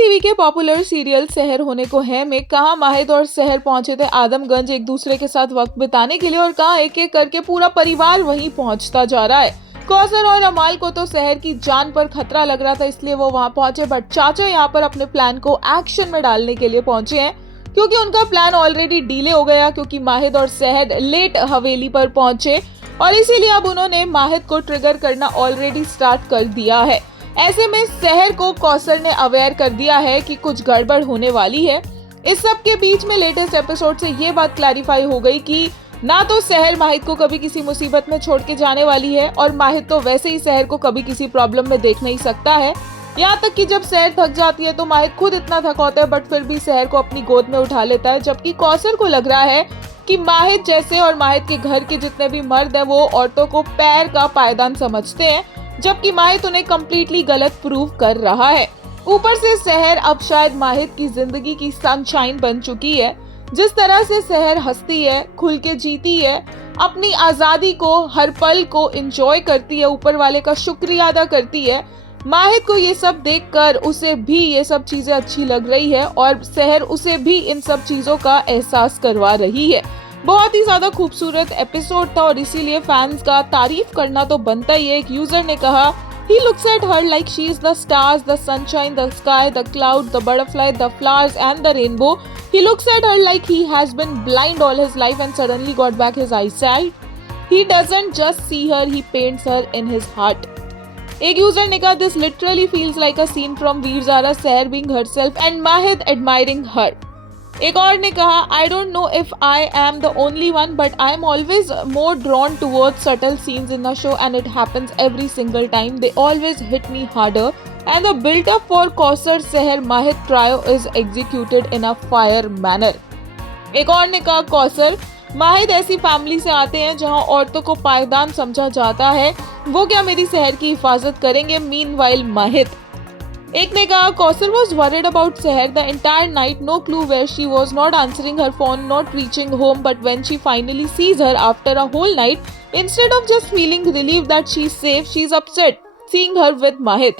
TV के popular serial सहर होने को है में कहाँ माहिद और सहर पहुंचे थे आदमगंज एक दूसरे के साथ वक्त बिताने के लिए और कहाँ एक एक करके पूरा परिवार वहीं पहुंचता जा रहा है। कौसर और अमाल को तो सहर की जान पर खतरा लग रहा था, इसलिए वो वहां पहुंचे, बट चाचा यहाँ पर अपने प्लान को एक्शन में डालने के लिए पहुंचे हैं क्योंकि उनका प्लान ऑलरेडी डिले हो गया क्योंकि माहिद और सहर लेट हवेली पर पहुंचे और इसीलिए अब उन्होंने माहिद को ट्रिगर करना ऑलरेडी स्टार्ट कर दिया है। ऐसे में सहर को कौसर ने अवेयर कर दिया है कि कुछ गड़बड़ होने वाली है। इस सब के बीच में लेटेस्ट एपिसोड से ये बात क्लैरिफाई हो गई कि ना तो सहर माहिद को कभी किसी मुसीबत में छोड़ के जाने वाली है और माहिद तो वैसे ही सहर को कभी किसी प्रॉब्लम में देख नहीं सकता है। यहाँ तक कि जब सहर थक जाती है तो माहिद खुद इतना थका होता है बट फिर भी सहर को अपनी गोद में उठा लेता है, जबकि कौसर को लग रहा है कि माहिद जैसे और माहिद के घर के जितने भी मर्द हैं वो औरतों को पैर का पायदान समझते हैं, जबकि माहिद उन्हें कम्प्लीटली गलत प्रूव कर रहा है। ऊपर से सहर अब शायद माहिद की जिंदगी की सनशाइन बन चुकी है। जिस तरह से सहर हंसती है, खुल के जीती है, अपनी आजादी को हर पल को एंजॉय करती है, ऊपर वाले का शुक्रिया अदा करती है, माहिद को ये सब देखकर उसे भी ये सब चीजें अच्छी लग रही है और सहर उसे भी इन सब चीजों का एहसास करवा रही है। बहुत ही ज्यादा खूबसूरत एपिसोड था और इसीलिए फैंस का तारीफ करना तो बनता ही है। एक यूजर ने कहा, He looks at her like she is the stars, the sunshine, the sky, the cloud, the butterfly, the flowers and the rainbow. He looks at her like he has been blind all his life and suddenly got back his eyesight. He doesn't just see her, he paints her in his heart. एक user ने कहा, This literally feels like a scene from Veer Zara, Seher being herself and Mahid admiring her. एक और ने कहा, I don't know if I am the only one, but I am always more drawn towards subtle scenes in the show and it happens every single time. They always hit me harder and the build-up for Kausar Seher Mahid trio is executed in a fire manner. एक और ने कहा, कौसर माहिद ऐसी family से आते हैं जहां औरतों को पायदान समझा जाता है, वो क्या मेरी सहर की हिफाजत करेंगे? मीनवाइल माहिद। एक ने कहा, Kausar was worried about Seher the entire night, no clue where she was, not answering her phone, not reaching home, but when she finally sees her after a whole night, instead of just feeling relieved that she's safe, she's upset seeing her with Mahid.